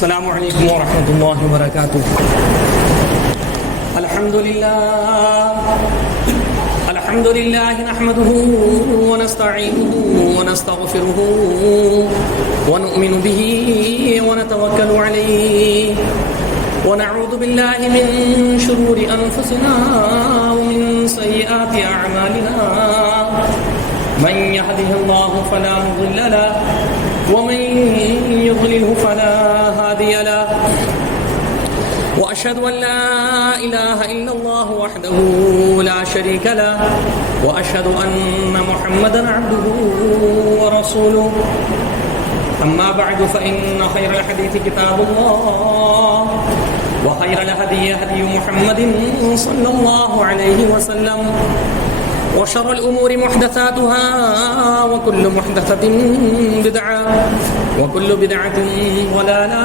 السلام علیکم ورحمۃ اللہ وبرکاتہ. الحمد للہ نحمده ونستعینه ونستغفره ونؤمن به ونتوکل علیہ ونعوذ باللہ من شرور انفسنا ومن سیئات اعمالنا من يهده الله فلا مضل له ومن يضلل فلا هادي له وأشهد أن لا إله إلا الله وحده لا شريك له وأشهد أن محمدا عبده ورسوله. أما بعد فإن خير الحديث كتاب الله وخير الهدي هدي محمد صلى الله عليه وسلم وشر الأمور محدثاتها وكل محدثة بدعة وكل بدعة ضلالة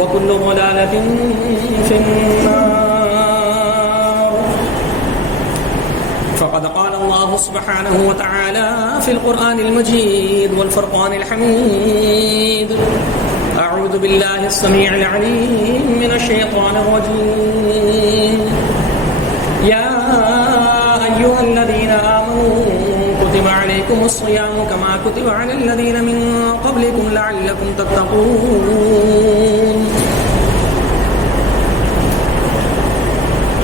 وكل ضلالة في النار. فقد قال الله سبحانه وتعالى في القرآن المجيد والفرقان الحميد: أعوذ بالله السميع العليم من الشيطان الرجيم. يا أيها الذين آمنوا كتب عليكم الصيام كما كتب على الذين من قبلكم لعلكم تتقون.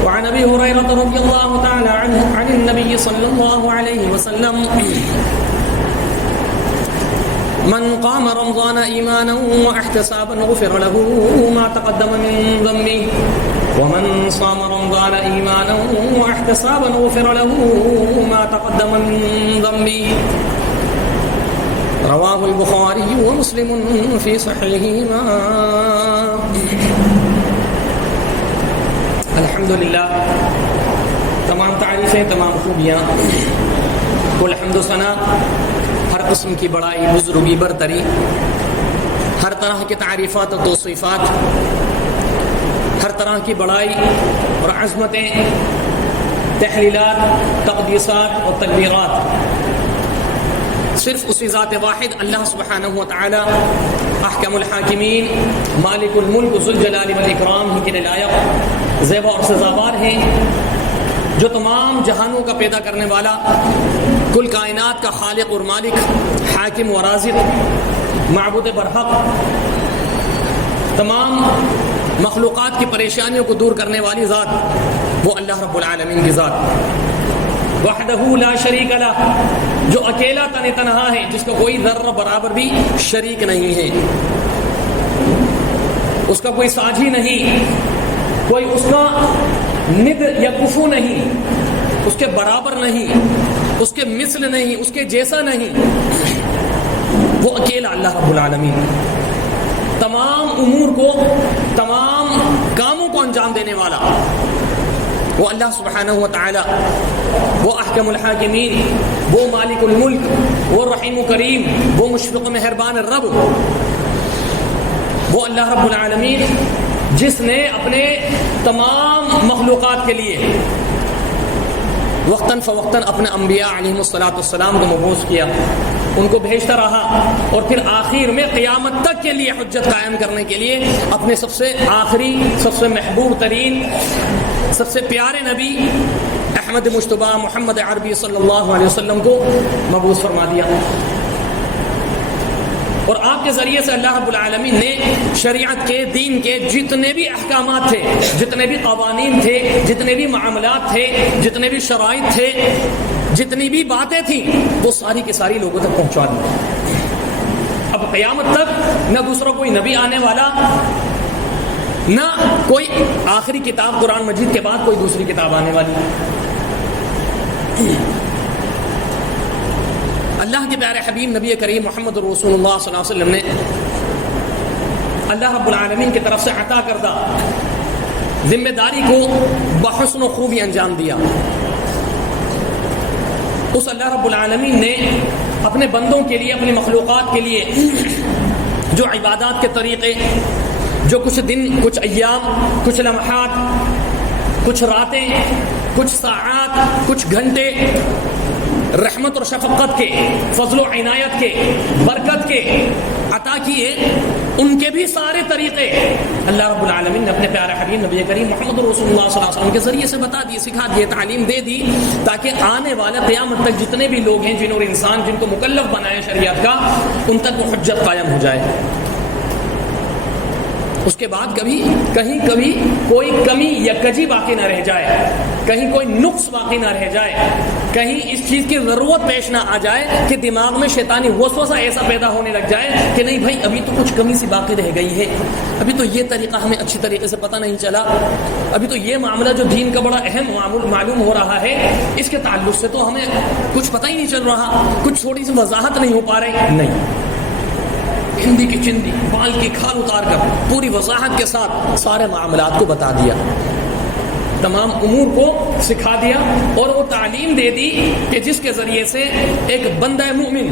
وعن أبي هريرة رضي الله تعالى عنه عن النبي صلى الله عليه وسلم: من قام رمضان إيمانا واحتسابا غفر له ما تقدم من ذنبه ومن صام رمضان إيمانا واحتسابا غفر له ما تقدم من ذنبه. رواه البخاري ومسلم في صحيحهما. الحمدللہ، تمام تعریفیں، تمام خوبیاں، کل حمد و ثنا، ہر قسم کی بڑائی، بزرگی، برتری، ہر طرح کی تعریفات و توصیفات، ہر طرح کی بڑائی اور عظمتیں، تحلیلات، تقدیسات اور تکبیرات صرف اسی ذات واحد اللہ سبحانہ و تعالی احکم الحاکمین، مالک الملک، ذوالجلال والاکرام ہی کے لائق، زیبا اور سزاوار ہیں، جو تمام جہانوں کا پیدا کرنے والا، کل کائنات کا خالق اور مالک، حاکم و رازق، معبود برحق، تمام مخلوقات کی پریشانیوں کو دور کرنے والی ذات وہ اللہ رب العالمین کی ذات، وحدہ لا شریک لہ، جو اکیلا تنہا ہے، جس کا کوئی ذرہ برابر بھی شریک نہیں ہے، اس کا کوئی ساجھی نہیں، کوئی اس کا ند یا کفو نہیں، اس کے برابر نہیں، اس کے مثل نہیں، اس کے جیسا نہیں، وہ اکیلا اللہ رب العالمین، تمام امور کو، تمام کاموں کو انجام دینے والا وہ اللہ سبحانہ و تعالی، وہ احکم الحاکمین، وہ مالک الملک، وہ رحیم و کریم، وہ مشفق و مہربان الرب، وہ اللہ رب العالمین جس نے اپنے تمام مخلوقات کے لیے وقتاً فوقتاً اپنے انبیاء علیہم السلام کو مبعوث کیا، ان کو بھیجتا رہا، اور پھر آخر میں قیامت تک کے لیے حجت قائم کرنے کے لیے اپنے سب سے آخری، سب سے محبوب ترین، سب سے پیارے نبی احمد مجتبی محمد عربی صلی اللہ علیہ وسلم کو مبعوث فرما دیا. اور آپ کے ذریعے سے اللہ رب العالمین نے شریعت کے، دین کے جتنے بھی احکامات تھے، جتنے بھی قوانین تھے، جتنے بھی معاملات تھے، جتنے بھی شرائط تھے، جتنی بھی باتیں تھیں، وہ ساری کی ساری لوگوں تک پہنچا دی. اب قیامت تک نہ دوسرا کوئی نبی آنے والا، نہ کوئی آخری کتاب قرآن مجید کے بعد کوئی دوسری کتاب آنے والی. اللہ کے پیارے حبیب نبی کریم محمد رسول اللہ صلی اللہ علیہ وسلم نے اللہ رب العالمین کی طرف سے عطا کردہ ذمہ داری کو بحسن و خوبی انجام دیا. اس اللہ رب العالمین نے اپنے بندوں کے لیے، اپنی مخلوقات کے لیے جو عبادات کے طریقے، جو کچھ دن، کچھ ایام، کچھ لمحات، کچھ راتیں، کچھ ساعات، کچھ گھنٹے رحمت اور شفقت کے، فضل و عنایت کے، برکت کے عطا کیے ان کے بھی سارے طریقے اللہ رب العالمین نے اپنے پیارے حبیب نبی کریم محمد رسول اللہ صلی اللہ علیہ وسلم کے ذریعے سے بتا دیے، سکھا دیے، تعلیم دے دی، تاکہ آنے والے قیامت تک جتنے بھی لوگ ہیں، جن اور انسان جن کو مکلف بنائے شریعت کا، ان تک وہ حجت قائم ہو جائے۔ اس کے بعد کہیں کبھی کوئی کمی یا کجی باقی نہ رہ جائے، کہیں کوئی نقص باقی نہ رہ جائے، کہیں اس چیز کی ضرورت پیش نہ آ جائے کہ دماغ میں شیطانی وسوسہ ایسا پیدا ہونے لگ جائے کہ نہیں بھائی ابھی تو کچھ کمی سی باقی رہ گئی ہے، ابھی تو یہ طریقہ ہمیں اچھی طریقے سے پتہ نہیں چلا، ابھی تو یہ معاملہ جو دین کا بڑا اہم معلوم ہو رہا ہے، اس کے تعلق سے تو ہمیں کچھ پتہ ہی نہیں چل رہا، کچھ تھوڑی سی وضاحت نہیں ہو پا رہی۔ نہیں، ہندی کی چندی، بال کی کھال اتار کر پوری وضاحت کے ساتھ سارے معاملات کو بتا دیا، تمام امور کو سکھا دیا، اور وہ تعلیم دے دی کہ جس کے ذریعے سے ایک بندہ مومن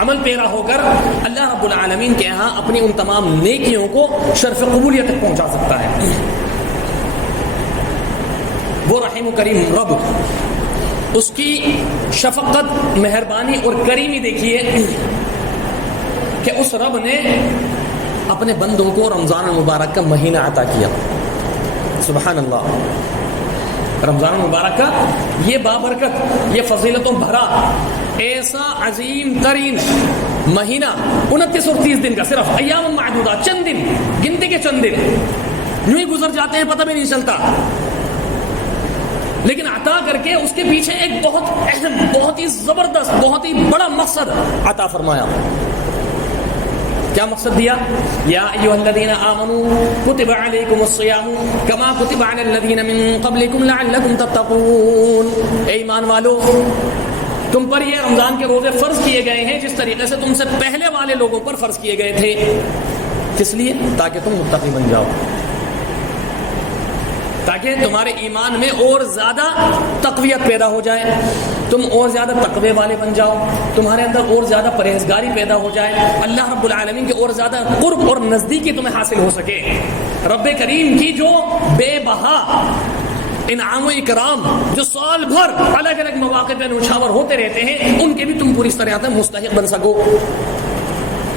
عمل پیرا ہو کر اللہ رب العالمین کے ہاں اپنی ان تمام نیکیوں کو شرف قبولیت تک پہنچا سکتا ہے۔ وہ رحیم و کریم رب، اس کی شفقت، مہربانی اور کریمی دیکھیے کہ اس رب نے اپنے بندوں کو رمضان المبارک کا مہینہ عطا کیا۔ سبحان اللہ، رمضان المبارک کا یہ بابرکت، یہ فضیلتوں بھرا ایسا عظیم ترین مہینہ، 29 اور 30 دن کا، صرف ایام معدودہ، چند دن، گنتی کے چند دن یوں ہی گزر جاتے ہیں، پتہ بھی نہیں چلتا، لیکن عطا کر کے اس کے پیچھے ایک بہت اہم، بہت ہی زبردست، بہت ہی بڑا مقصد عطا فرمایا۔ کیا مقصد دیا؟ یا ایھا الذین آمنوا کتب علیکم الصیام کما کتب علی الذین من قبلکم لعلکم تتقون۔ اے ایمان والو، تم پر یہ رمضان کے روزے فرض کیے گئے ہیں جس طریقے سے تم سے پہلے والے لوگوں پر فرض کیے گئے تھے۔ کس لیے؟ تاکہ تم متقی بن جاؤ، تاکہ تمہارے ایمان میں اور زیادہ تقویت پیدا ہو جائے، تم اور زیادہ تقوی والے بن جاؤ، تمہارے اندر اور زیادہ پرہیزگاری پیدا ہو جائے، اللہ رب العالمین کے اور زیادہ قرب اور نزدیکی تمہیں حاصل ہو سکے، رب کریم کی جو بے بہا انعام و اکرام جو سال بھر الگ الگ مواقع پہ نوشاور ہوتے رہتے ہیں، ان کے بھی تم پوری طرح سے مستحق بن سکو،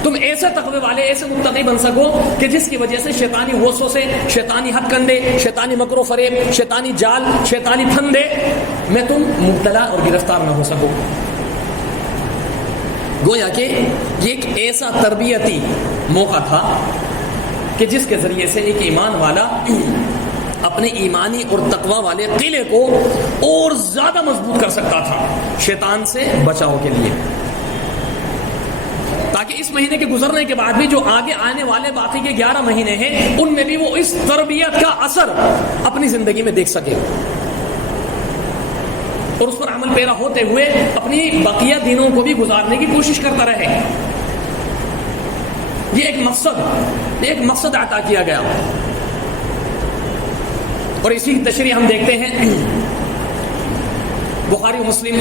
تم ایسے تقوی والے، ایسے متقی بن سکو کہ جس کی وجہ سے شیطانی وسوسے، شیطانی ہتھ کنڈے، شیطانی مکر و فریب، شیطانی جال، شیطانی پھندے میں تم مبتلا اور گرفتار نہ ہو سکو۔ گویا کہ یہ ایک ایسا تربیتی موقع تھا کہ جس کے ذریعے سے ایک ایمان والا اپنے ایمانی اور تقوی والے قلعے کو اور زیادہ مضبوط کر سکتا تھا شیطان سے بچاؤ کے لیے، تاکہ اس مہینے کے گزرنے کے بعد بھی جو آگے آنے والے باقی کے 11 مہینے ہیں ان میں بھی وہ اس تربیت کا اثر اپنی زندگی میں دیکھ سکے، اور اس پر عمل پیرا ہوتے ہوئے اپنی بقیہ دنوں کو بھی گزارنے کی کوشش کرتا رہے۔ یہ ایک مقصد عطا کیا گیا، اور اسی کی تشریح ہم دیکھتے ہیں بخاری و مسلم،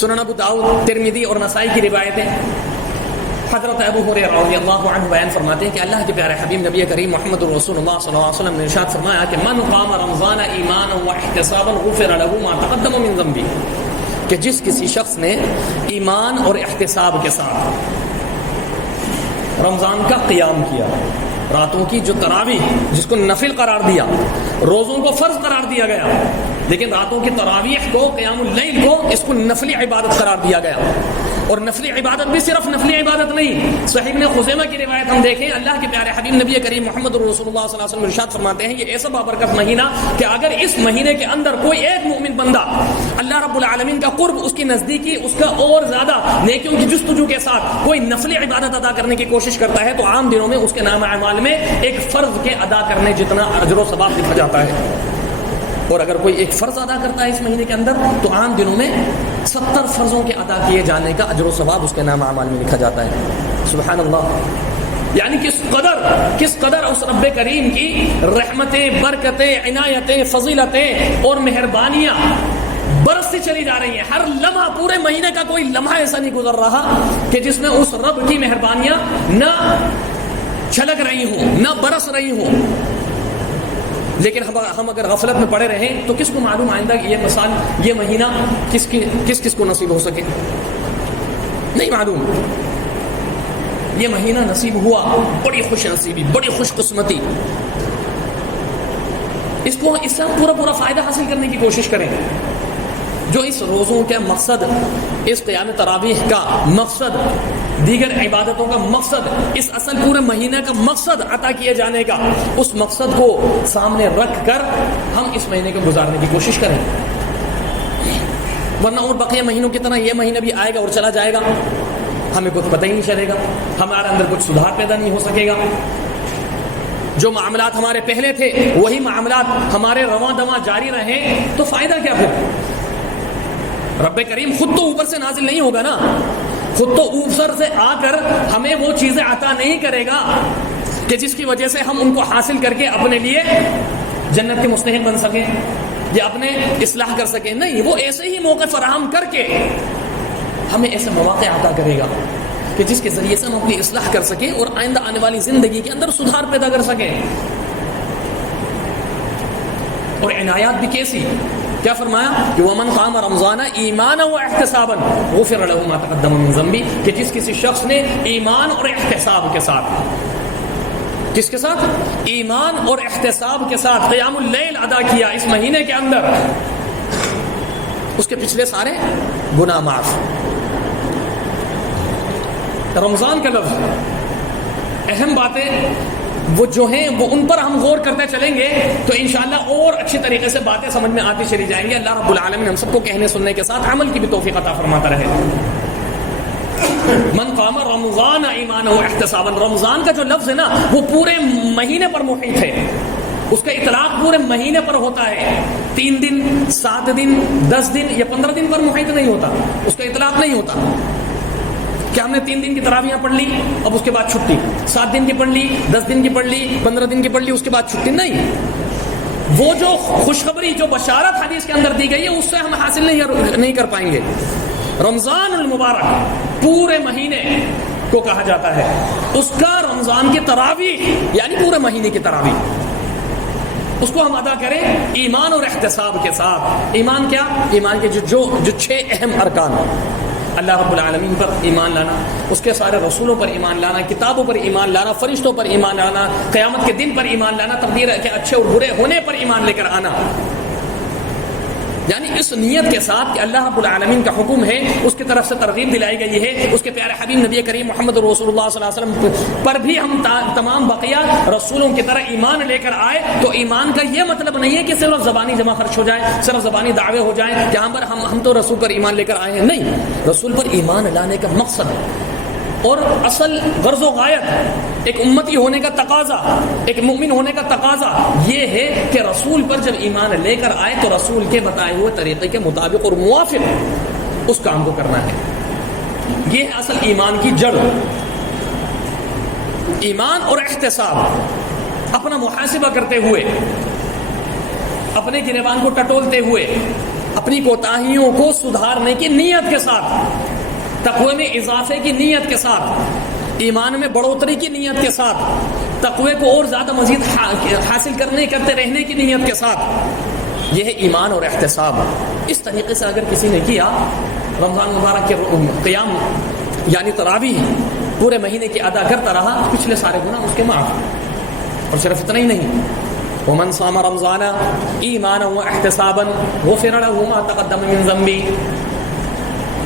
سنن ابو داؤد، ترمذی اور نسائی کی روایتیں۔ حضرت ابو ہریرہ رضی اللہ عنہ بیان فرماتے ہیں کہ اللہ کے پیارے حبیب نبی کریم محمد رسول اللہ صلی اللہ علیہ وسلم نے ارشاد فرمایا کہ من قام رمضان ایمانا واحتسابا غفر له ما تقدم من ذنبه، کہ جس کسی شخص نے ایمان اور احتساب کے ساتھ رمضان کا قیام کیا، راتوں کی جو تراویح جس کو نفل قرار دیا، روزوں کو فرض قرار دیا گیا، لیکن راتوں کی تراویح کو، قیام اللیل کو، اس کو نفلی عبادت قرار دیا گیا، اور نفلی عبادت بھی صرف نفلی عبادت نہیں، صحیح ابن خزیمہ کی روایت ہم دیکھیں، اللہ کے پیارے حبیب نبی کریم محمد رسول اللہ صلی اللہ علیہ وسلم ارشاد فرماتے ہیں یہ ایسا بابرکت مہینہ کہ اگر اس مہینے کے اندر کوئی ایک مومن بندہ اللہ رب العالمین کا قرب، اس کی نزدیکی، اس کا اور زیادہ نیکیوں کی جستجو کے ساتھ کوئی نفلی عبادت ادا کرنے کی کوشش کرتا ہے تو عام دنوں میں اس کے نام اعمال میں ایک فرض کے ادا کرنے جتنا اجر و ثواب لکھا جاتا ہے، اور اگر کوئی ایک فرض ادا کرتا ہے اس مہینے کے اندر تو عام دنوں میں 70 فرضوں کے ادا کیے جانے کا اجر و ثواب اس کے نام اعمال میں لکھا جاتا ہے۔ سبحان اللہ، یعنی کس قدر اس رب کریم کی رحمتیں، برکتیں، عنایتیں، فضیلتیں اور مہربانیاں برستی چلی جا رہی ہیں۔ ہر لمحہ، پورے مہینے کا کوئی لمحہ ایسا نہیں گزر رہا کہ جس میں اس رب کی مہربانیاں نہ چھلک رہی ہوں، نہ برس رہی ہوں، لیکن ہم اگر غفلت میں پڑے رہیں تو کس کو معلوم آئندہ کہ یہ مثال، یہ مہینہ کس کو نصیب ہو سکے، نہیں معلوم۔ یہ مہینہ نصیب ہوا، بڑی خوش نصیبی، بڑی خوش قسمتی، اس سے ہم پورا فائدہ حاصل کرنے کی کوشش کریں. جو اس روزوں کا مقصد، اس قیام تراویح کا مقصد، دیگر عبادتوں کا مقصد، اس اصل پورے مہینے کا مقصد عطا کیے جانے کا، اس مقصد کو سامنے رکھ کر ہم اس مہینے کو گزارنے کی کوشش کریں. ورنہ اور بقیہ مہینوں کی طرح یہ مہینہ بھی آئے گا اور چلا جائے گا، ہمیں کچھ پتہ ہی نہیں چلے گا، ہمارے اندر کچھ سدھار پیدا نہیں ہو سکے گا. جو معاملات ہمارے پہلے تھے وہی معاملات ہمارے رواں دواں جاری رہیں تو فائدہ کیا پھر؟ رب کریم خود تو اوپر سے نازل نہیں ہوگا نا، خود تو اوپر سے آ کر ہمیں وہ چیزیں عطا نہیں کرے گا کہ جس کی وجہ سے ہم ان کو حاصل کر کے اپنے لیے جنت کے مستحق بن سکیں یا اپنے اصلاح کر سکیں. نہیں، وہ ایسے ہی موقع فراہم کر کے ہمیں ایسے مواقع عطا کرے گا کہ جس کے ذریعے سے ہم اپنی اصلاح کر سکیں اور آئندہ آنے والی زندگی کے اندر سدھار پیدا کر سکیں. اور عنایات بھی کیسی، کیا فرمایا کہ وَمَنْ قَامَ رَمْضَانَ إِيمَانًا وَاحْتِسَابًا غُفِرَ لَهُ مَا تَقَدَّمَ مِنْ ذَنْبِهِ، کہ جس کسی شخص نے ایمان اور احتساب کے ساتھ، کس کے ساتھ؟ ایمان اور احتساب کے ساتھ قیام اللیل ادا کیا اس مہینے کے اندر، اس کے پچھلے سارے گناہ معاف. رمضان کا لفظ، اہم باتیں وہ جو ہیں وہ ان پر ہم غور کرتے چلیں گے تو انشاءاللہ اور اچھی طریقے سے باتیں سمجھ میں آتی چلی جائیں گے. اللہ رب العالمین ہم سب کو کہنے سننے کے ساتھ عمل کی بھی توفیق عطا فرماتا رہے. من قام رمضان ایمانا واحتسابا، رمضان کا جو لفظ ہے نا وہ پورے مہینے پر محیط ہے، اس کا اطلاق پورے مہینے پر ہوتا ہے. 3 دن 7 دن 10 دن یا 15 دن پر محیط نہیں ہوتا، اس کا اطلاق نہیں ہوتا کہ ہم نے 3 دن کی تراویحیں پڑھ لی اب اس کے بعد چھٹی، 7 دن کی پڑھ لی، 10 دن کی پڑھ لی، 15 دن کی پڑھ لی، اس کے بعد چھٹی. نہیں، وہ جو خوشخبری، جو بشارت حدیث کے اندر دی گئی ہے اس سے ہم حاصل نہیں کر پائیں گے. رمضان المبارک پورے مہینے کو کہا جاتا ہے، اس کا رمضان کی تراویح یعنی پورے مہینے کی تراویح اس کو ہم ادا کریں ایمان اور احتساب کے ساتھ. ایمان کیا؟ ایمان کے جو 6 اہم ارکان، اللہ رب العالمین پر ایمان لانا، اس کے سارے رسولوں پر ایمان لانا، کتابوں پر ایمان لانا، فرشتوں پر ایمان لانا، قیامت کے دن پر ایمان لانا، تقدیر کے اچھے اور برے ہونے پر ایمان لے کر آنا. یعنی اس نیت کے ساتھ کہ اللہ رب العالمین کا حکم ہے، اس کی طرف سے ترغیب دلائی گئی ہے، اس کے پیارے حبیب نبی کریم محمد رسول اللہ صلی اللہ علیہ وسلم پر بھی ہم تمام بقیہ رسولوں کی طرح ایمان لے کر آئے. تو ایمان کا یہ مطلب نہیں ہے کہ صرف زبانی جمع خرچ ہو جائے، صرف زبانی دعوے ہو جائیں کہ ہم تو رسول پر ایمان لے کر آئے ہیں. نہیں، رسول پر ایمان لانے کا مقصد اور اصل غرض و غایت، ایک امتی ہونے کا تقاضا، ایک مومن ہونے کا تقاضا یہ ہے کہ رسول پر جب ایمان لے کر آئے تو رسول کے بتائے ہوئے طریقے کے مطابق اور موافق اس کام کو کرنا ہے. یہ ہے اصل ایمان کی جڑ. ایمان اور احتساب، اپنا محاسبہ کرتے ہوئے، اپنے گریبان کو ٹٹولتے ہوئے، اپنی کوتاہیوں کو سدھارنے کی نیت کے ساتھ، تقوی میں اضافے کی نیت کے ساتھ، ایمان میں بڑھوتری کی نیت کے ساتھ، تقوی کو اور زیادہ مزید حاصل کرتے رہنے کی نیت کے ساتھ، یہ ہے ایمان اور احتساب. اس طریقے سے اگر کسی نے کیا رمضان مبارک کے قیام یعنی تراویح پورے مہینے کی ادا کرتا رہا، پچھلے سارے گناہ اس کے معاف. اور صرف اتنا ہی نہیں، ومن صام رمضان ایمانا واحتسابا غفر له ما تقدم من ذنبه.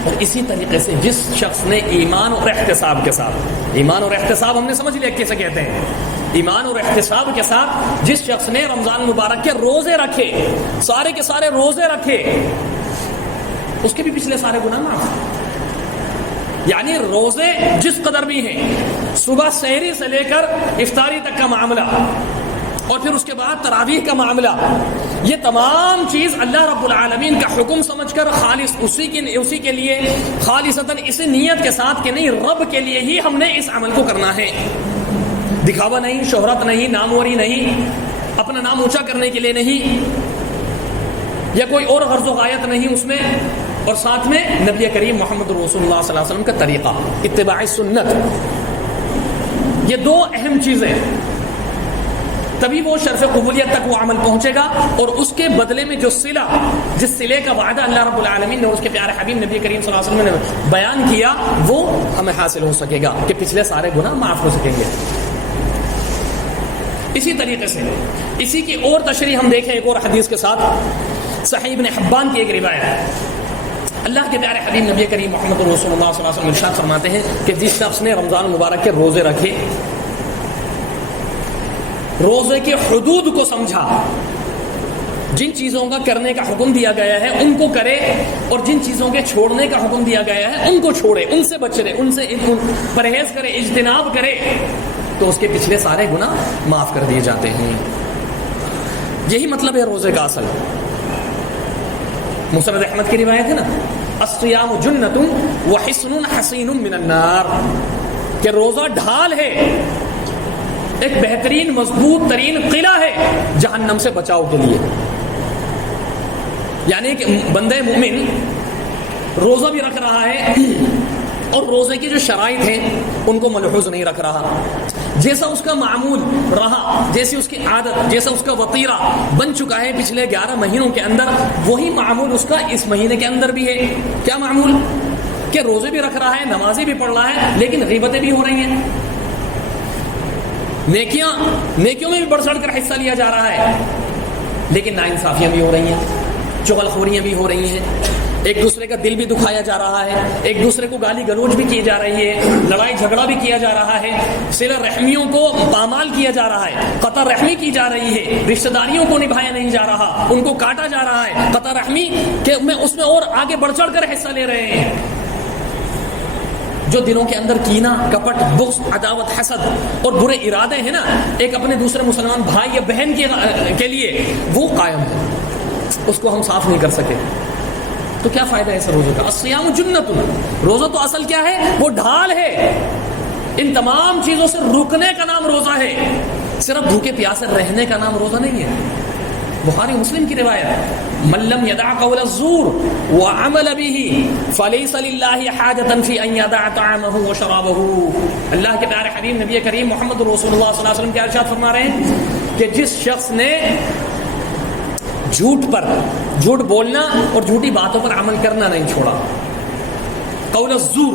اور اسی طریقے سے جس شخص نے ایمان اور احتساب کے ساتھ، ایمان اور احتساب ہم نے سمجھ لیا کیسے کہتے ہیں، ایمان اور احتساب کے ساتھ جس شخص نے رمضان مبارک کے روزے رکھے، سارے کے سارے روزے رکھے، اس کے بھی پچھلے سارے گناہ معاف. یعنی روزے جس قدر بھی ہیں، صبح سحری سے لے کر افطاری تک کا معاملہ اور پھر اس کے بعد تراویح کا معاملہ، یہ تمام چیز اللہ رب العالمین کا حکم سمجھ کر خالص اسی کے لیے خالصتاً اسی نیت کے ساتھ کہ نہیں رب کے لیے ہی ہم نے اس عمل کو کرنا ہے. دکھاوا نہیں، شہرت نہیں، ناموری نہیں، اپنا نام اونچا کرنے کے لیے نہیں، یا کوئی اور غرض و غایت نہیں اس میں. اور ساتھ میں نبی کریم محمد رسول اللہ صلی اللہ علیہ وسلم کا طریقہ، اتباع سنت. یہ 2 اہم چیزیں تبھی وہ شرف قبولیت تک وہ عمل پہنچے گا، اور اس کے بدلے میں جو صلہ، جس صلے کا وعدہ اللہ رب العالمین نے اور اس کے پیارے حبیب نبی کریم صلی اللہ علیہ وسلم نے بیان کیا، وہ ہمیں حاصل ہو سکے گا کہ پچھلے سارے گناہ معاف ہو سکیں گے۔ اسی طریقے سے اسی کی اور تشریح ہم دیکھیں ایک اور حدیث کے ساتھ، صحیح ابن حبان کی ایک روایت ہے۔ اللہ کے پیارے حبیب نبی کریم محمد رسول اللہ صلی اللہ علیہ وسلم ارشاد فرماتے ہیں کہ جس شخص نے رمضان مبارک کے روزے رکھے، روزے کے حدود کو سمجھا، جن چیزوں کا کرنے کا حکم دیا گیا ہے ان کو کرے، اور جن چیزوں کے چھوڑنے کا حکم دیا گیا ہے ان کو چھوڑے، ان سے بچ رہے، ان سے پرہیز کرے، اجتناب کرے، تو اس کے پچھلے سارے گناہ معاف کر دیے جاتے ہیں۔ یہی مطلب ہے روزے کا اصل۔ مسند احمد کی روایت ہے نا، الصیام جنۃ وحصن حصین من النار، کہ روزہ ڈھال ہے، ایک بہترین مضبوط ترین قلعہ ہے جہنم سے بچاؤ کے لیے۔ یعنی کہ بندہ مومن روزہ بھی رکھ رہا ہے اور روزے کی جو شرائط ہیں ان کو ملحوظ نہیں رکھ رہا، جیسا اس کا معمول رہا، جیسی اس کی عادت، جیسا اس کا وطیرہ بن چکا ہے پچھلے 11 مہینوں کے اندر، وہی معمول اس کا اس مہینے کے اندر بھی ہے۔ کیا معمول؟ کہ روزے بھی رکھ رہا ہے، نمازیں بھی پڑھ رہا ہے، لیکن غیبتیں بھی ہو رہی ہیں، نیکیوں میں بھی بڑھ چڑھ کر حصہ لیا جا رہا ہے، لیکن ناانصافیاں بھی ہو رہی ہیں، چغلخوریاں بھی ہو رہی ہیں، ایک دوسرے کا دل بھی دکھایا جا رہا ہے، ایک دوسرے کو گالی گلوچ بھی کی جا رہی ہے، لڑائی جھگڑا بھی کیا جا رہا ہے، صلہ رحمیوں کو پامال کیا جا رہا ہے، قطع رحمی کی جا رہی ہے، رشتہ داریوں کو نبھایا نہیں جا رہا، ان کو کاٹا جا رہا ہے، قطع رحمی کہ اس میں اور آگے بڑھ چڑھ کر حصہ لے رہے ہیں۔ جو دلوں کے اندر کینہ، کپٹ، بغض، عداوت، حسد اور برے ارادے ہیں نا ایک اپنے دوسرے مسلمان بھائی یا بہن کے لیے، وہ قائم ہے، اس کو ہم صاف نہیں کر سکے، تو کیا فائدہ ہے اس روزے کا؟ الصیام جنۃ، روزہ تو اصل کیا ہے؟ وہ ڈھال ہے، ان تمام چیزوں سے رکنے کا نام روزہ ہے، صرف بھوکے پیاسے رہنے کا نام روزہ نہیں ہے۔ بخاری مسلم کی روایت، من لم يدع قول الزور وعمل به فليس لله حاجة في ان يدع طعامه وشرابه۔ اللہ کے پیارے حبیب نبی کریم محمد رسول اللہ صلی اللہ علیہ وسلم کیا ارشاد فرما رہے ہیں کہ جس شخص نے جھوٹ بولنا اور جھوٹی باتوں پر عمل کرنا نہیں چھوڑا، قول الزور،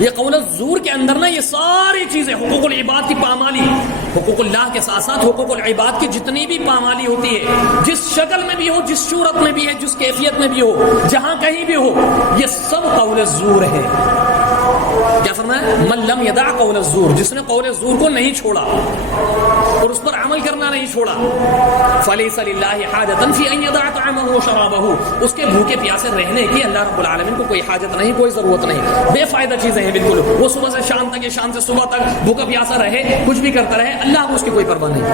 یہ قول الزور کے اندر نا یہ ساری چیزیں، حقوق العباد کی پامالی، حقوق اللہ کے ساتھ ساتھ حقوق العباد کی جتنی بھی پامالی ہوتی ہے، جس شکل میں بھی ہو، جس صورت میں بھی ہے، جس کیفیت میں بھی ہو، جہاں کہیں بھی ہو، یہ سب قول الزور ہے۔ کیا فرمایا؟ من لم يدع قول الزور، جس نے قول الزور کو نہیں چھوڑا اور اس پر عمل کرنا نہیں چھوڑا، فلیس للہ حاجۃ فی ان یدع طعامہ وشرابہ، اس کے بھوکے پیاسے رہنے کی اللہ رب العالمین کو کوئی حاجت نہیں، کوئی ضرورت نہیں، بے فائدہ چیزیں ہیں بالکل، وہ صبح سے شام تک یا شام سے صبح تک بھوکا پیاسا رہے، کچھ بھی کرتا رہے، اللہ کو اس کی کوئی پرواہ نہیں،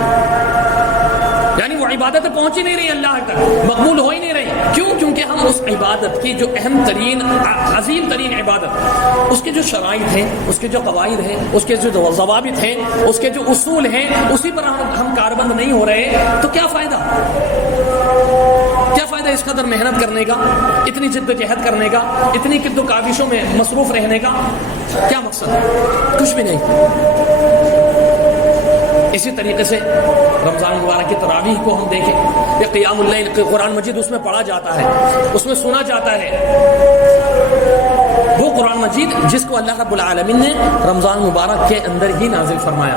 یعنی وہ عبادت پہنچ ہی نہیں رہی اللہ تک، مقبول ہو ہی نہیں رہی۔ کیوں؟ کیونکہ ہم اس عبادت کی جو اہم ترین عظیم ترین عبادت، اس کے جو شرائط ہیں، اس کے جو قواعد ہیں، اس کے جو ضوابط ہیں، اس کے جو اصول ہیں، اسی پر ہم کاربند نہیں ہو رہے، تو کیا فائدہ؟ کیا فائدہ اس قدر محنت کرنے کا، اتنی جد و جہد کرنے کا، اتنی کد و کاوشوں میں مصروف رہنے کا؟ کیا مقصد؟ کچھ بھی نہیں۔ اسی طریقے سے رمضان مبارک کی تراویح کو ہم دیکھیں، یہ قیام اللیل، قرآن مجید اس میں پڑھا جاتا ہے، اس میں سنا جاتا ہے، وہ قرآن مجید جس کو اللہ رب العالمین نے رمضان مبارک کے اندر ہی نازل فرمایا۔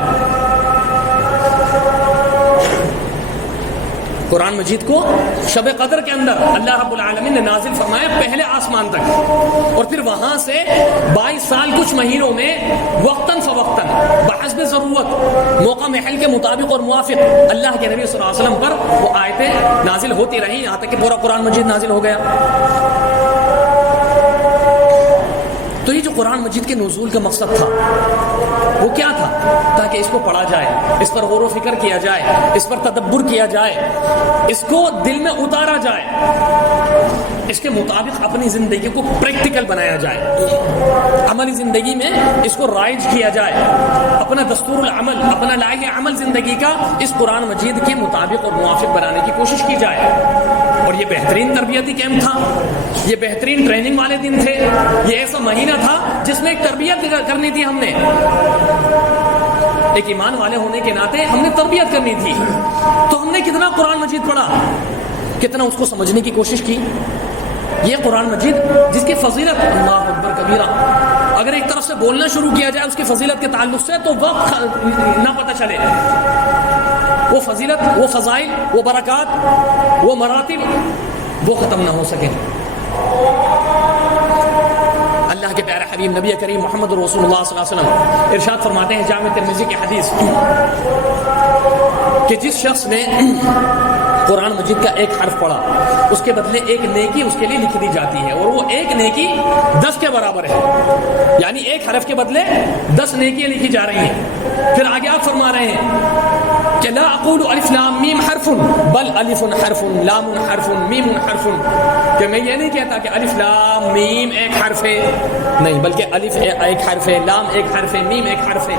قرآن مجید کو شب قدر کے اندر اللہ رب العالمین نے نازل فرمایا، پہلے آسمان تک، اور پھر وہاں سے 22 سال کچھ مہینوں میں وقتاً فوقتاً بحسب ضرورت، موقع محل کے مطابق اور موافق اللہ کے نبی صلی اللہ علیہ وسلم پر وہ آیتیں نازل ہوتی رہیں، یہاں تک کہ پورا قرآن مجید نازل ہو گیا۔ تو یہ جو قرآن مجید کے نزول کا مقصد تھا وہ کیا تھا؟ تاکہ اس کو پڑھا جائے، اس پر غور و فکر کیا جائے، اس پر تدبر کیا جائے، اس کو دل میں اتارا جائے، اس کے مطابق اپنی زندگی کو پریکٹیکل بنایا جائے، عملی زندگی میں اس کو رائج کیا جائے، اپنا دستور العمل، اپنا لائحہ عمل زندگی کا اس قرآن مجید کے مطابق اور موافق بنانے کی کوشش کی جائے۔ اور یہ بہترین تربیتی کیمپ تھا، یہ بہترین ٹریننگ والے دن تھے، یہ ایسا مہینہ تھا جس میں ایک تربیت کرنی تھی ہم نے، ایک ایمان والے ہونے کے ناطے ہم نے تربیت کرنی تھی، تو ہم نے کتنا قرآن مجید پڑھا، کتنا اس کو سمجھنے کی کوشش کی. یہ قرآن مجید جس کی فضیلت اللہ اکبر کبیرہ، اگر ایک طرف سے بولنا شروع کیا جائے اس کی فضیلت کے تعلق سے تو وقت نہ پتہ چلے. وہ فضیلت، وہ فضائل، وہ برکات، وہ مراتب وہ ختم نہ ہو سکے. اللہ کے پیارے حبیب نبی کریم محمد رسول اللہ صلی اللہ علیہ وسلم ارشاد فرماتے ہیں جامع ترمذی کی حدیث کہ جس شخص نے قرآن مجید کا ایک حرف پڑھا اس کے بدلے ایک نیکی اس کے لیے لکھ دی جاتی ہے، اور وہ ایک نیکی 10 کے برابر ہے. یعنی ایک حرف کے بدلے 10 نیکیاں لکھی جا رہی ہیں. پھر آگے آپ فرما رہے ہیں کہ لا اقول الف لام میم حرف بل الف حرف لام حرف میم حرف، کہ میں یہ نہیں کہتا کہ الف لام میم ایک حرف ہے، نہیں، بلکہ الف ایک حرف ہے، لام ایک حرف ہے، میم ایک حرف ہے.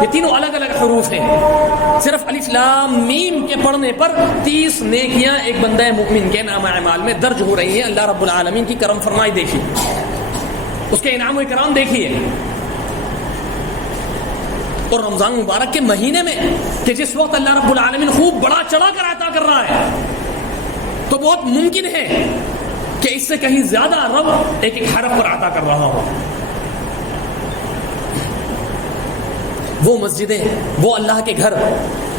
یہ تینوں الگ الگ حروف ہیں. صرف الف لام میم کے پڑھنے پر 30 نیکیاں ایک بندہ مومن کے نامہ اعمال میں درج ہو رہی ہیں. اللہ رب العالمین کی کرم فرمائی دیکھیے، اس کے انعام و اکرام دیکھیے. اور رمضان مبارک کے مہینے میں کہ جس وقت اللہ رب العالمین خوب بڑا چڑھا کر عطا کر رہا ہے، تو بہت ممکن ہے کہ اس سے کہیں زیادہ رب ایک ایک حرف پر عطا کر رہا ہو. وہ مسجدیں، وہ اللہ کے گھر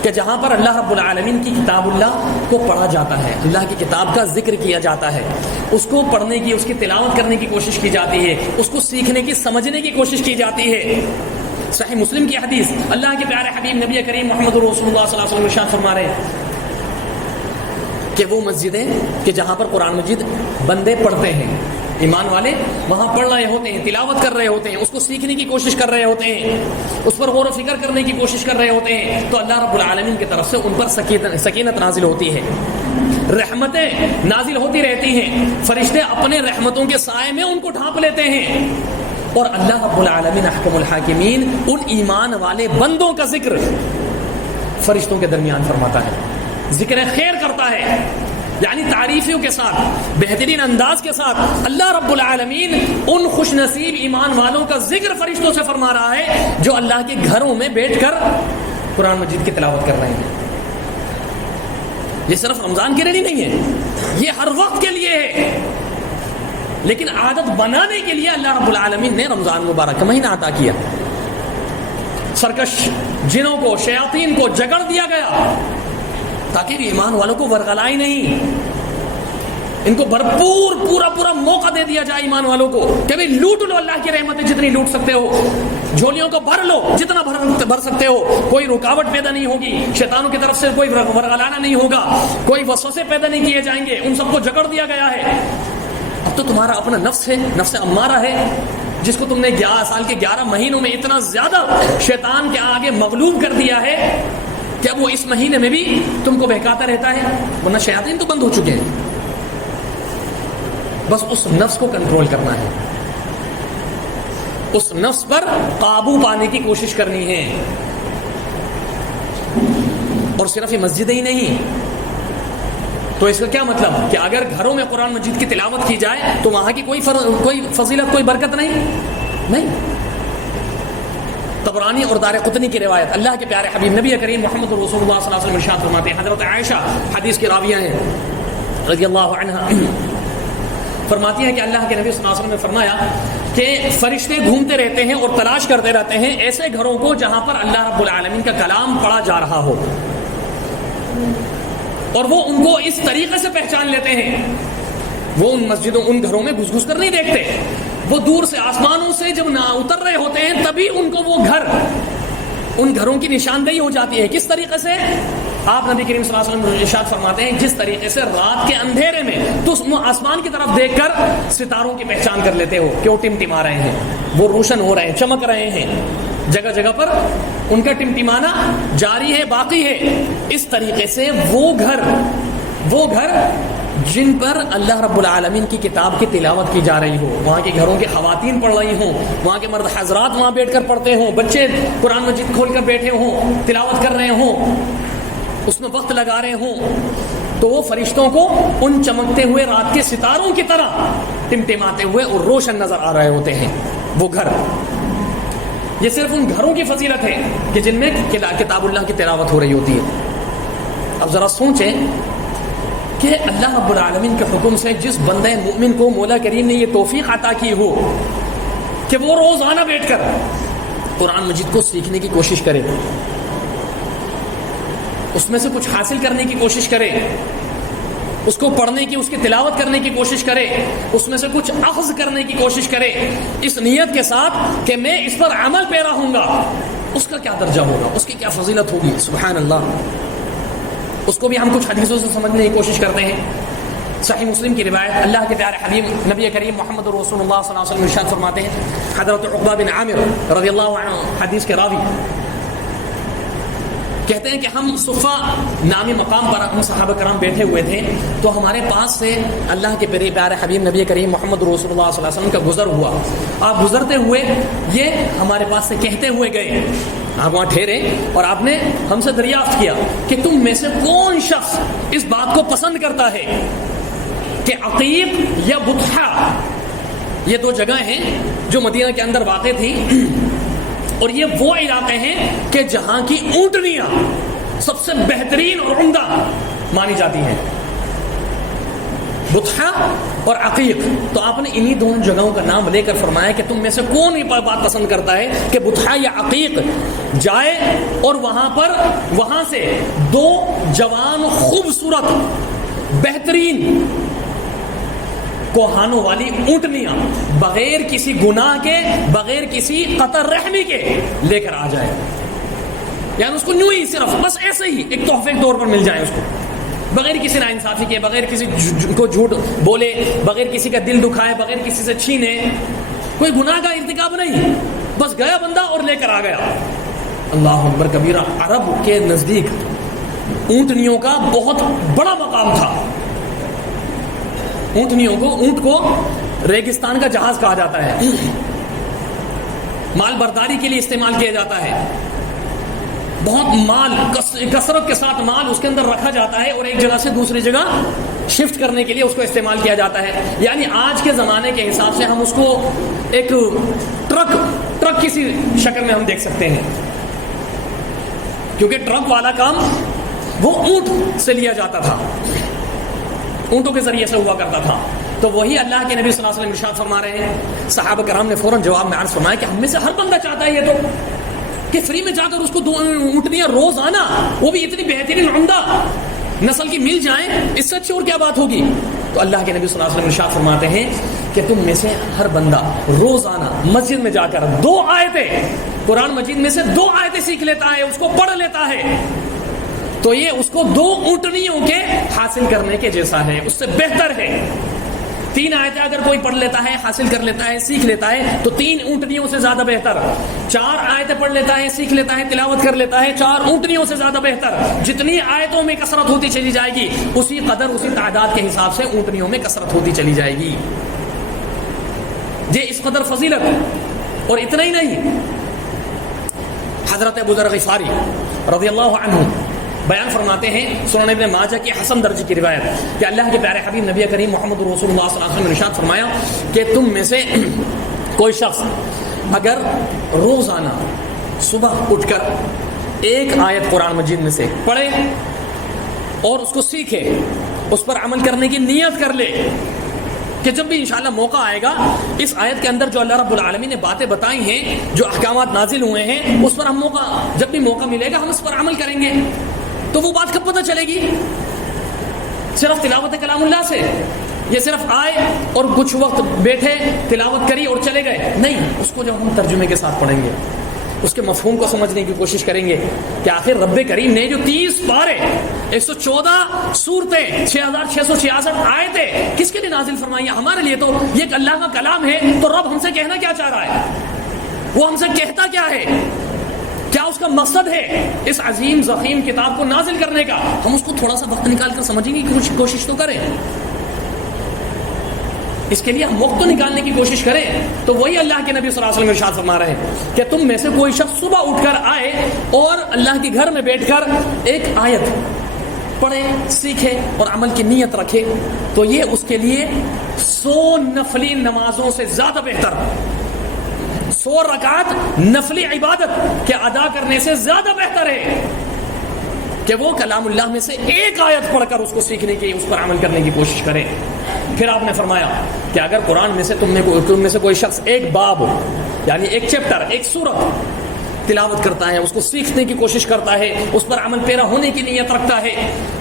کہ جہاں پر اللہ رب العالمین کی کتاب اللہ کو پڑھا جاتا ہے، اللہ کی کتاب کا ذکر کیا جاتا ہے، اس کو پڑھنے کی، اس کی تلاوت کرنے کی کوشش کی جاتی ہے، اس کو سیکھنے کی، سمجھنے کی کوشش کی جاتی ہے. صحیح مسلم کی حدیث اللہ کے پیارے حبیب نبی کریم محمد رسول اللہ صلی اللہ علیہ وسلم ارشاد فرما رہے ہیں کہ وہ مسجدیں کہ جہاں پر قرآن مجید بندے پڑھتے ہیں، ایمان والے وہاں پڑھ رہے ہوتے ہیں، تلاوت کر رہے ہوتے ہیں، اس کو سیکھنے کی کوشش کر رہے ہوتے ہیں، اس پر غور و فکر کرنے کی کوشش کر رہے ہوتے ہیں، تو اللہ رب العالمین کی طرف سے ان پر سکینت نازل ہوتی ہے، رحمتیں نازل ہوتی رہتی ہیں. فرشتے اپنے رحمتوں کے سائے میں ان کو ڈھانپ لیتے ہیں، اور اللہ رب العالمین احکم الحاکمین ان ایمان والے بندوں کا ذکر فرشتوں کے درمیان فرماتا ہے، ذکر خیر کرتا ہے. یعنی تعریفیوں کے ساتھ، بہترین انداز کے ساتھ اللہ رب العالمین ان خوش نصیب ایمان والوں کا ذکر فرشتوں سے فرما رہا ہے جو اللہ کے گھروں میں بیٹھ کر قرآن مجید کی تلاوت کر رہے ہیں. یہ صرف رمضان کے لیے نہیں ہے، یہ ہر وقت کے لیے ہے، لیکن عادت بنانے کے لیے اللہ رب العالمین نے رمضان مبارک کا مہینہ عطا کیا. سرکش جنوں کو، شیاطین کو جگڑ دیا گیا تاکہ ایمان والوں کو ورغلائی نہیں، ان کو بھرپور پورا موقع دے دیا جائے ایمان والوں کو کہ بھئی لوٹ لو اللہ کی رحمتیں جتنی لوٹ سکتے ہو، جھولیوں کو بھر لو جتنا بھر سکتے ہو، کوئی رکاوٹ پیدا نہیں ہوگی، شیطانوں کی طرف سے کوئی ورغلانا نہیں ہوگا، کوئی وسوسے پیدا نہیں کیے جائیں گے. ان سب کو جگڑ دیا گیا ہے. اب تو تمہارا اپنا نفس ہے، نفس امارہ ہے، جس کو تم نے 11 سال کے 11 مہینوں میں اتنا زیادہ شیطان کے آگے مغلوب کر دیا ہے کہ اب وہ اس مہینے میں بھی تم کو بہکاتا رہتا ہے، ورنہ شیاطین تو بند ہو چکے ہیں. بس اس نفس کو کنٹرول کرنا ہے، اس نفس پر قابو پانے کی کوشش کرنی ہے. اور صرف یہ مسجدیں ہی نہیں، تو اس کا کیا مطلب کہ اگر گھروں میں قرآن مجید کی تلاوت کی جائے تو وہاں کی کوئی فضیلت، کوئی برکت نہیں. طبرانی اور دارقطنی کی روایت اللہ کے پیارے حبیب نبی کریم محمد رسول اللہ صلی اللہ علیہ وسلم ارشاد فرماتے ہیں، حضرت عائشہ حدیث کی راویہ ہیں رضی اللہ عنہا، فرماتی ہیں کہ اللہ کے نبی صلی اللہ علیہ وسلم نے فرمایا کہ فرشتے گھومتے رہتے ہیں اور تلاش کرتے رہتے ہیں ایسے گھروں کو جہاں پر اللہ رب العالمین کا کلام پڑھا جا رہا ہو، اور وہ ان کو اس طریقے سے پہچان لیتے ہیں. وہ ان مسجدوں، ان گھروں میں گھس کر نہیں دیکھتے، وہ دور سے آسمانوں سے جب نہ اتر رہے ہوتے ہیں تبھی ان کو وہ گھر، ان گھروں کی نشاندہی ہو جاتی ہے. کس طریقے سے؟ آپ نبی کریم صلی اللہ علیہ وسلم ارشاد فرماتے ہیں جس طریقے سے رات کے اندھیرے میں تو آسمان کی طرف دیکھ کر ستاروں کی پہچان کر لیتے ہو کہ وہ ٹمٹما رہے ہیں، وہ روشن ہو رہے ہیں، چمک رہے ہیں، جگہ جگہ پر ان کا ٹمٹمانا جاری ہے، باقی ہے. اس طریقے سے وہ گھر جن پر اللہ رب العالمین کی کتاب کی تلاوت کی جا رہی ہو، وہاں کے گھروں کی خواتین پڑھ رہی ہوں، وہاں کے مرد حضرات وہاں بیٹھ کر پڑھتے ہوں، بچے قرآن مجید کھول کر بیٹھے ہوں، تلاوت کر رہے ہوں، اس میں وقت لگا رہے ہوں، تو وہ فرشتوں کو ان چمکتے ہوئے رات کے ستاروں کی طرح ٹمٹماتے ہوئے اور روشن نظر آ رہے ہوتے ہیں وہ گھر. یہ صرف ان گھروں کی فضیلت ہے کہ جن میں کتاب اللہ کی تلاوت ہو رہی ہوتی ہے۔ اب ذرا سوچیں کہ اللہ رب العالمین کے حکم سے جس بندہ مومن کو مولا کریم نے یہ توفیق عطا کی ہو کہ وہ روزانہ بیٹھ کر قرآن مجید کو سیکھنے کی کوشش کرے، اس میں سے کچھ حاصل کرنے کی کوشش کرے، اس کو پڑھنے کی، اس کی تلاوت کرنے کی کوشش کرے، اس میں سے کچھ اخذ کرنے کی کوشش کرے، اس نیت کے ساتھ کہ میں اس پر عمل پیرا ہوں گا، اس کا کیا درجہ ہوگا، اس کی کیا فضیلت ہوگی، سبحان اللہ۔ اس کو بھی ہم کچھ حدیثوں سے سمجھنے کی کوشش کرتے ہیں۔ صحیح مسلم کی روایت، اللہ کے پیارے حبیب نبی کریم محمد رسول اللہ صلی اللہ علیہ وسلم ارشاد فرماتے ہیں، حضرت عقبہ بن عامر رضی اللہ عنہ حدیث کے راوی کہتے ہیں کہ ہم صفا نامی مقام پر ہم صحابہ کرام بیٹھے ہوئے تھے، تو ہمارے پاس سے اللہ کے پیارے حبیب نبی کریم محمد رسول اللہ صلی اللہ علیہ وسلم کا گزر ہوا۔ آپ گزرتے ہوئے یہ ہمارے پاس سے کہتے ہوئے گئے، آپ وہاں ٹھہرے اور آپ نے ہم سے دریافت کیا کہ تم میں سے کون شخص اس بات کو پسند کرتا ہے کہ عقیق یا بطحا، یہ دو جگہ ہیں جو مدینہ کے اندر واقع تھیں، اور یہ وہ علاقے ہیں کہ جہاں کی اونٹنیاں سب سے بہترین اور عمدہ مانی جاتی ہیں، بطحا اور عقیق۔ تو آپ نے انہی دونوں جگہوں کا نام لے کر فرمایا کہ تم میں سے کون یہ بات پسند کرتا ہے کہ بطحا یا عقیق جائے اور وہاں سے دو جوان خوبصورت بہترین کوہانوں والی اونٹنیاں بغیر کسی گناہ کے، بغیر کسی قطع رحمی کے لے کر آ جائے، یعنی اس کو یوں ہی صرف بس ایسے ہی ایک تحفے کے طور پر مل جائے، اس کو بغیر کسی ناانصافی کے، بغیر کسی کو جھوٹ بولے، بغیر کسی کا دل دکھائے، بغیر کسی سے چھینے، کوئی گناہ کا ارتکاب نہیں، بس گیا بندہ اور لے کر آ گیا۔ اللہ اکبر کبیرہ۔ عرب کے نزدیک اونٹنیوں کا بہت بڑا مقام تھا۔ اونٹ کو ریگستان کا جہاز کہا جاتا ہے، مال برداری کے لیے استعمال کیا جاتا ہے، بہت مال کثرت کے ساتھ مال اس کے اندر رکھا جاتا ہے اور ایک جگہ سے دوسری جگہ شفٹ کرنے کے لیے اس کو استعمال کیا جاتا ہے۔ یعنی آج کے زمانے کے حساب سے ہم اس کو ایک ٹرک کسی شکل میں ہم دیکھ سکتے ہیں، کیونکہ ٹرک والا کام وہ اونٹ سے لیا جاتا تھا، اونٹوں کے ذریعے سے ہوا کرتا تھا۔ تو وہی اللہ کے نبی صلی اللہ علیہ وسلم ارشاد فرما رہے ہیں، صحابہ کرام نے فوراً جواب میں عرض فرمایا کہ ہم میں سے ہر بندہ چاہتا ہے یہ تو کہ فری میں جا کر اس کو دو اونٹنیاں روزانہ، وہ بھی اتنی بہترین عمدہ نسل کی مل جائیں، اس سے اچھی اور کیا بات ہوگی۔ تو اللہ کے نبی صلی اللہ علیہ وسلم ارشاد فرماتے ہیں کہ تم میں سے ہر بندہ روزانہ مسجد میں جا کر 2 آیتیں، قرآن مجید میں سے 2 آیتیں سیکھ لیتا ہے، اس کو پڑھ لیتا ہے، تو یہ اس کو 2 اونٹنیوں کے حاصل کرنے کے جیسا ہے، اس سے بہتر ہے۔ 3 آیتیں اگر کوئی پڑھ لیتا ہے، حاصل کر لیتا ہے، سیکھ لیتا ہے، تو 3 اونٹنیوں سے زیادہ بہتر۔ 4 آیتیں پڑھ لیتا ہے، سیکھ لیتا ہے، تلاوت کر لیتا ہے، 4 اونٹنیوں سے زیادہ بہتر۔ جتنی آیتوں میں کثرت ہوتی چلی جائے گی، اسی قدر، اسی تعداد کے حساب سے اونٹنیوں میں کثرت ہوتی چلی جائے گی۔ یہ اس قدر فضیلت۔ اور اتنا ہی نہیں، حضرت ابو ذر غفاری رضی اللہ عنہ بیان فرماتے ہیں، سنن ابن ماجہ کی حسن درجے کی روایت، کہ اللہ کے پیارے حبیب نبی کریم محمد رسول اللہ صلی اللہ علیہ وسلم نے ارشاد فرمایا کہ تم میں سے کوئی شخص اگر روزانہ صبح اٹھ کر ایک آیت قرآن مجید میں سے پڑھے اور اس کو سیکھے، اس پر عمل کرنے کی نیت کر لے کہ جب بھی انشاءاللہ موقع آئے گا، اس آیت کے اندر جو اللہ رب العالمین نے باتیں بتائی ہیں، جو احکامات نازل ہوئے ہیں، اس پر ہم جب بھی موقع ملے گا ہم اس پر عمل کریں گے۔ تو وہ بات کب پتہ چلے گی؟ صرف تلاوت کلام اللہ سے؟ یہ صرف آئے اور کچھ وقت بیٹھے، تلاوت کری اور چلے گئے؟ نہیں، اس کو جب ہم ترجمے کے ساتھ پڑھیں گے، اس کے مفہوم کو سمجھنے کی کوشش کریں گے کہ آخر رب کریم نے جو 30 پارے، 114 سورتیں، 6666 آیتیں کس کے لیے نازل فرمائی ہیں؟ ہمارے لیے۔ تو یہ ایک اللہ کا کلام ہے، تو رب ہم سے کہنا کیا چاہ رہا ہے؟ وہ ہم سے کہتا کیا ہے؟ کیا اس کا مقصد ہے اس عظیم ضخیم کتاب کو نازل کرنے کا؟ ہم اس کو تھوڑا سا وقت نکال کر سمجھنے کی کوشش تو کریں، اس کے لیے ہم وقت تو نکالنے کی کوشش کریں۔ تو وہی اللہ کے نبی صلی اللہ علیہ وسلم ارشاد فرما رہے ہیں کہ تم میں سے کوئی شخص صبح اٹھ کر آئے اور اللہ کے گھر میں بیٹھ کر ایک آیت پڑھے، سیکھے اور عمل کی نیت رکھے، تو یہ اس کے لیے 100 نفلی نمازوں سے زیادہ بہتر، 100 100 رکعت نفلی عبادت کے ادا کرنے سے زیادہ بہتر ہے کہ وہ کلام اللہ میں سے ایک آیت پڑھ کر اس کو سیکھنے کی، اس پر عمل کرنے کی کوشش کرے۔ پھر آپ نے فرمایا کہ اگر قرآن میں سے تم میں سے کوئی شخص ایک باب یعنی ایک چیپٹر، ایک سورت تلاوت کرتا ہے، اس کو سیکھنے کی کوشش کرتا ہے، اس پر عمل پیرا ہونے کی نیت رکھتا ہے،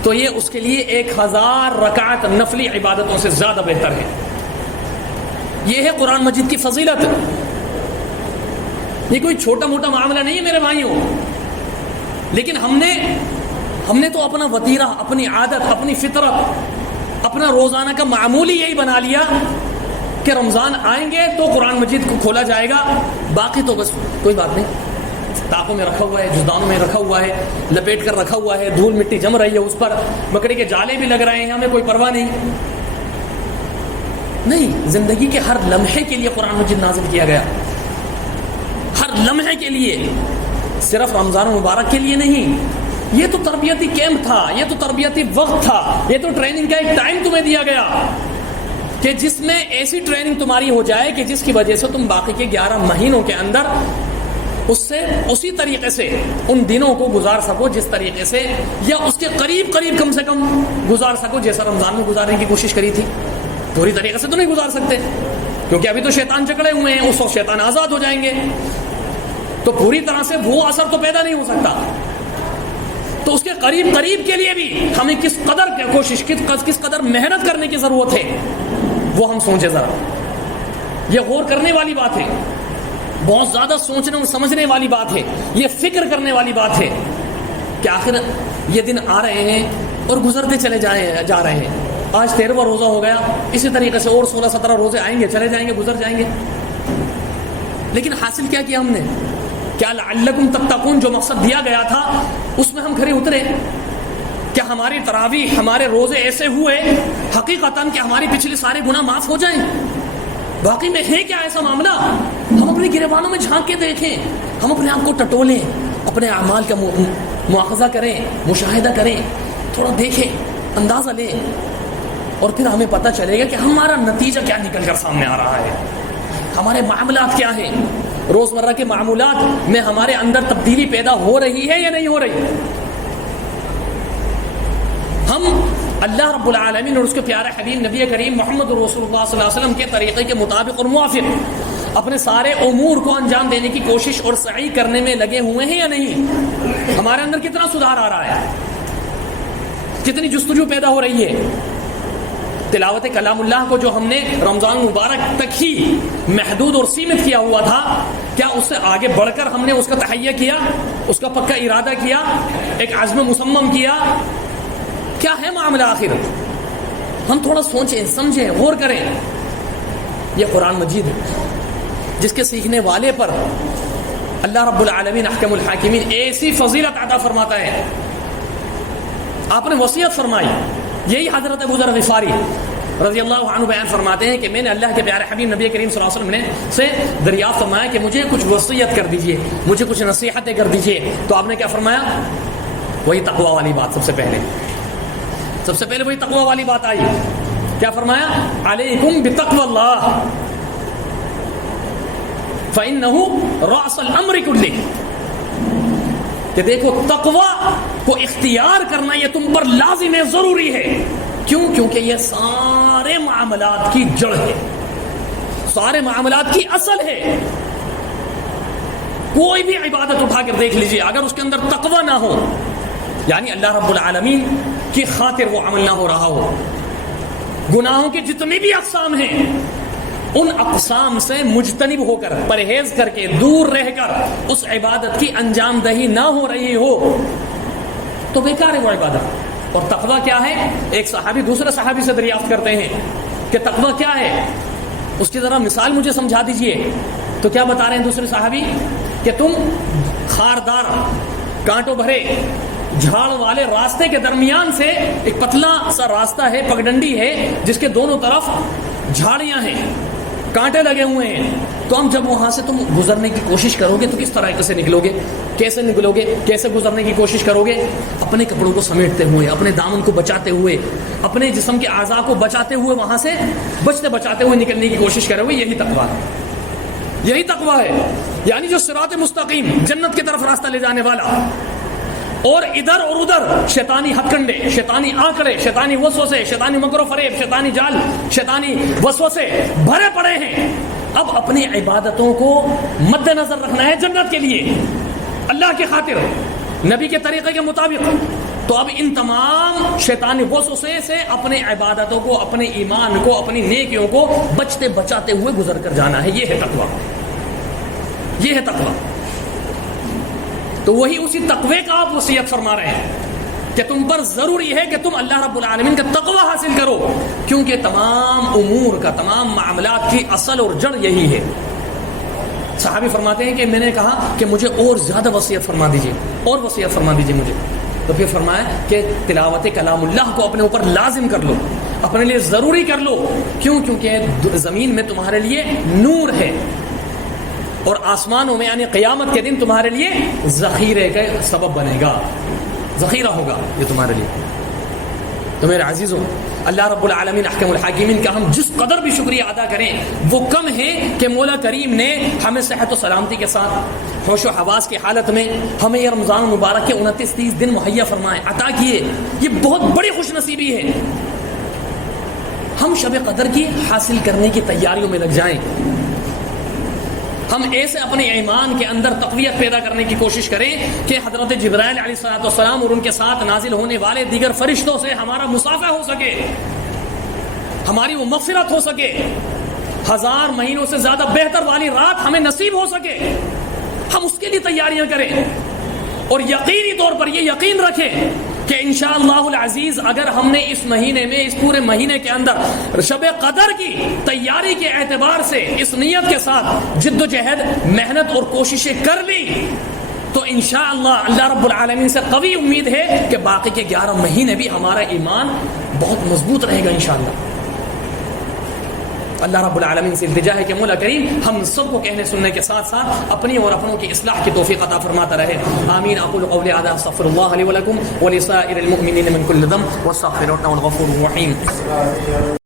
تو یہ اس کے لیے 1000 رکعت نفلی عبادتوں سے زیادہ بہتر ہے۔ یہ ہے قرآن مجید کی فضیلت۔ یہ کوئی چھوٹا موٹا معاملہ نہیں ہے میرے بھائیوں، لیکن ہم نے تو اپنا وتیرہ، اپنی عادت، اپنی فطرت، اپنا روزانہ کا معمول ہی یہی بنا لیا کہ رمضان آئیں گے تو قرآن مجید کو کھولا جائے گا، باقی تو بس کوئی بات نہیں، تاقوں میں رکھا ہوا ہے، جزدانوں میں رکھا ہوا ہے، لپیٹ کر رکھا ہوا ہے، دھول مٹی جم رہی ہے اس پر، مکڑی کے جالے بھی لگ رہے ہیں، ہمیں کوئی پرواہ نہیں۔ زندگی کے ہر لمحے کے لیے قرآن مجید نازل کیا گیا، ہر لمحے کے لیے، صرف رمضان مبارک کے لیے نہیں۔ یہ تو تربیتی کیمپ تھا، یہ تو تربیتی وقت تھا، یہ تو ٹریننگ کا ایک ٹائم تمہیں دیا گیا کہ جس میں ایسی ٹریننگ تمہاری ہو جائے کہ جس کی وجہ سے تم باقی کے 11 مہینوں کے اندر اسی طریقے سے ان دنوں کو گزار سکو جس طریقے سے، یا اس کے قریب کم سے کم گزار سکو جیسا رمضان میں گزارنے کی کوشش کری تھی۔ پوری طریقے سے تو نہیں گزار سکتے کیونکہ ابھی تو شیطان جکڑے ہوئے ہیں، اس وقت شیطان آزاد ہو جائیں گے، تو پوری طرح سے وہ اثر تو پیدا نہیں ہو سکتا۔ تو اس کے قریب کے لیے بھی ہمیں کس قدر کوشش، کس قدر محنت کرنے کی ضرورت ہے، وہ ہم سوچیں ذرا۔ یہ غور کرنے والی بات ہے، بہت زیادہ سوچنے اور سمجھنے والی بات ہے، یہ فکر کرنے والی بات ہے کہ آخر یہ دن آ رہے ہیں اور گزرتے چلے جا رہے ہیں۔ آج 13واں روزہ ہو گیا، اسی طریقے سے اور 16-17 روزے آئیں گے، چلے جائیں گے، گزر جائیں گے، لیکن حاصل کیا ہم نے؟ کیا لعلکم تتقون جو مقصد دیا گیا تھا اس میں ہم کھرے اترے؟ کیا ہماری تراویح، ہمارے روزے ایسے ہوئے حقیقتاً کہ ہماری پچھلے سارے گناہ معاف ہو جائیں؟ باقی میں ہے کیا ایسا معاملہ؟ ہم اپنے گریبانوں میں جھانک کے دیکھیں، ہم اپنے آپ کو ٹٹولیں، اپنے اعمال کا مواخذہ کریں، مشاہدہ کریں، تھوڑا دیکھیں، اندازہ لیں، اور پھر ہمیں پتہ چلے گا کہ ہمارا نتیجہ کیا نکل کر سامنے آ رہا ہے، ہمارے معاملات کیا ہیں، روزمرہ کے معمولات میں ہمارے اندر تبدیلی پیدا ہو رہی ہے یا نہیں ہو رہی۔ ہم اللہ رب العالمین اور اس کے پیارے حبیب نبی کریم محمد رسول اللہ صلی اللہ علیہ وسلم کے طریقے کے مطابق اور موافق اپنے سارے امور کو انجام دینے کی کوشش اور سعی کرنے میں لگے ہوئے ہیں یا نہیں؟ ہمارے اندر کتنا سدھار آ رہا ہے، کتنی جستجو پیدا ہو رہی ہے؟ تلاوت کلام اللہ کو جو ہم نے رمضان مبارک تک ہی محدود اور سیمت کیا ہوا تھا، کیا اس سے آگے بڑھ کر ہم نے اس کا تہیہ کیا، اس کا پکا ارادہ کیا، ایک عزم مصمم کیا؟ کیا ہے معاملہ آخر؟ ہم تھوڑا سوچیں، سمجھیں، غور کریں۔ یہ قرآن مجید جس کے سیکھنے والے پر اللہ رب العالمین احکم الحاکمین ایسی فضیلت عطا فرماتا ہے۔ آپ نے وصیت فرمائی، یہی حضرت ابو ذر غفاری رضی اللہ عنہ بیان فرماتے ہیں کہ میں نے اللہ کے پیارے حبیب نبی کریم صلی اللہ علیہ وسلم نے سے دریافت فرمایا کہ مجھے کچھ وصیت کر دیجئے، مجھے کچھ نصیحتیں کر دیجئے۔ تو آپ نے کیا فرمایا؟ وہی تقوی والی بات، سب سے پہلے وہی تقوی والی بات آئی۔ کیا فرمایا؟ علیکم بتقوی اللہ فإنہ رأس الامر کلہ، کہ دیکھو تقوی کو اختیار کرنا یہ تم پر لازم ہے، ضروری ہے۔ کیوں؟ کیونکہ یہ سارے معاملات کی جڑ ہے، سارے معاملات کی اصل ہے۔ کوئی بھی عبادت اٹھا کر دیکھ لیجئے، اگر اس کے اندر تقوی نہ ہو، یعنی اللہ رب العالمین کی خاطر وہ عمل نہ ہو رہا ہو، گناہوں کی جتنی بھی اقسام ہیں ان اقسام سے مجتنب ہو کر، پرہیز کر کے، دور رہ کر اس عبادت کی انجام دہی نہ ہو رہی ہو تو بیکار ہے وہ عبادت۔ اور تقوی کیا ہے؟ ایک صحابی دوسرے صحابی سے دریافت کرتے ہیں کہ تقوی کیا ہے، اس کی ذرا مثال مجھے سمجھا دیجئے۔ تو کیا بتا رہے ہیں دوسرے صحابی کہ تم خاردار، کانٹوں بھرے، جھاڑ والے راستے کے درمیان سے ایک پتلا سا راستہ ہے، پگڈنڈی ہے جس کے دونوں طرف جھاڑیاں ہیں، کانٹے لگے ہوئے ہیں، تو ہم جب وہاں سے تم گزرنے کی کوشش کرو گے تو کس طرح سے نکلو گے؟ کیسے نکلو گے؟ کیسے گزرنے کی کوشش کرو گے؟ اپنے کپڑوں کو سمیٹتے ہوئے، اپنے دامن کو بچاتے ہوئے، اپنے جسم کے اعضاء کو بچاتے ہوئے، وہاں سے بچاتے ہوئے نکلنے کی کوشش کرو گے۔ یہی تقویٰ ہے۔ یہی تقوی ہے، یعنی جو صراط مستقیم جنت کی طرف راستہ لے جانے والا، اور ادھر اور ادھر شیطانی ہتھ کنڈے، شیطانی آنکڑے، شیطانی وسوسے، شیطانی مکر و فریب، شیطانی جال، شیطانی وسوسے بھرے پڑے ہیں۔ اب اپنی عبادتوں کو مد نظر رکھنا ہے جنت کے لیے، اللہ کی خاطر، نبی کے طریقے کے مطابق۔ تو اب ان تمام شیطانی وسوسے سے اپنے عبادتوں کو، اپنے ایمان کو، اپنی نیکیوں کو بچتے بچاتے ہوئے گزر کر جانا ہے۔ یہ ہے تقویٰ، یہ ہے تقویٰ۔ تو وہی اسی تقوی کا آپ وصیت فرما رہے ہیں کہ تم پر ضروری ہے کہ تم اللہ رب العالمین کا تقوی حاصل کرو، کیونکہ تمام امور کا، تمام معاملات کی اصل اور جڑ یہی ہے۔ صحابی فرماتے ہیں کہ میں نے کہا کہ مجھے اور زیادہ وصیت فرما دیجیے، اور وصیت فرما دیجیے مجھے۔ تو پھر فرمایا کہ تلاوت کلام اللہ کو اپنے اوپر لازم کر لو، اپنے لیے ضروری کر لو۔ کیوں؟ کیونکہ زمین میں تمہارے لیے نور ہے، اور آسمانوں میں یعنی قیامت کے دن تمہارے لیے ذخیرے کا سبب بنے گا، ذخیرہ ہوگا یہ تمہارے لیے۔ تو میرے عزیزوں، اللہ رب العالمین احکم الحاکمین کا ہم جس قدر بھی شکریہ ادا کریں وہ کم ہے کہ مولا کریم نے ہمیں صحت و سلامتی کے ساتھ، ہوش و حواس کی حالت میں ہمیں یہ رمضان مبارک کے 29-30 دن مہیا فرمائے، عطا کیے۔ یہ بہت بڑی خوش نصیبی ہے۔ ہم شب قدر کی حاصل کرنے کی تیاریوں میں لگ جائیں، ہم ایسے اپنے ایمان کے اندر تقویت پیدا کرنے کی کوشش کریں کہ حضرت جبرائیل علیہ السلام اور ان کے ساتھ نازل ہونے والے دیگر فرشتوں سے ہمارا مصافحہ ہو سکے، ہماری وہ مغفرت ہو سکے، 1000 مہینوں سے زیادہ بہتر والی رات ہمیں نصیب ہو سکے۔ ہم اس کے لیے تیاریاں کریں، اور یقینی طور پر یہ یقین رکھیں کہ انشاءاللہ العزیز اگر ہم نے اس مہینے میں، اس پورے مہینے کے اندر شب قدر کی تیاری کے اعتبار سے اس نیت کے ساتھ جد و جہد، محنت اور کوششیں کر لی تو انشاءاللہ اللہ رب العالمین سے قوی امید ہے کہ باقی کے 11 مہینے بھی ہمارا ایمان بہت مضبوط رہے گا انشاءاللہ۔ اللہ رب العالمین سے التجا ہے کہ مولا کریم ہم سب کو کہنے سننے کے ساتھ ساتھ اپنی اور اپنوں کی اصلاح کی توفیق عطا فرماتا رہے۔ آمین۔ اقول قولی ھذا استغفر اللہ لی ولکم ولسائر المؤمنین من کل ذنب واستغفروہ انہ الغفور الرحیم۔